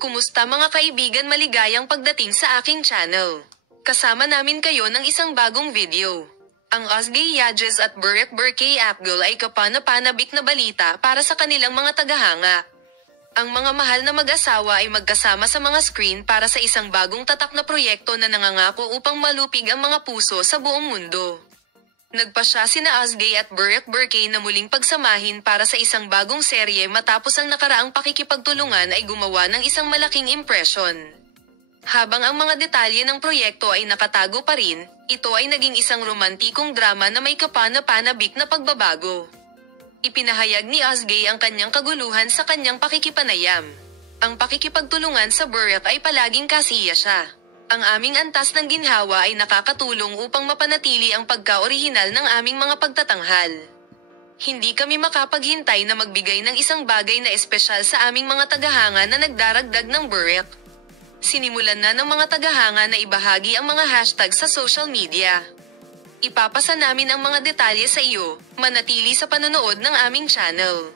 Kumusta mga kaibigan, maligayang pagdating sa aking channel. Kasama namin kayo ng isang bagong video. Ang Ozgie Yadges at Burek Burkay Akgul ay kapana-panabik na balita para sa kanilang mga tagahanga. Ang mga mahal na mag-asawa ay magkasama sa mga screen para sa isang bagong tatak na proyekto na nangangako upang malupig ang mga puso sa buong mundo. Nagpasya sina Ozgie at Burek Burkay na muling pagsamahin para sa isang bagong serye matapos ang nakaraang pakikipagtulungan ay gumawa ng isang malaking impresyon. Habang ang mga detalye ng proyekto ay nakatago pa rin, ito ay naging isang romantikong drama na may kapana-panabik na pagbabago. Ipinahayag ni Ozgie ang kanyang kaguluhan sa kanyang pakikipanayam. Ang pakikipagtulungan sa Burek ay palaging kasiya siya. Ang aming antas ng ginhawa ay nakakatulong upang mapanatili ang pagka-orihinal ng aming mga pagtatanghal. Hindi kami makapaghintay na magbigay ng isang bagay na espesyal sa aming mga tagahanga na nagdaragdag ng Burek. Sinimulan na ng mga tagahanga na ibahagi ang mga hashtag sa social media. Ipapasa namin ang mga detalye sa iyo, manatili sa panonood ng aming channel.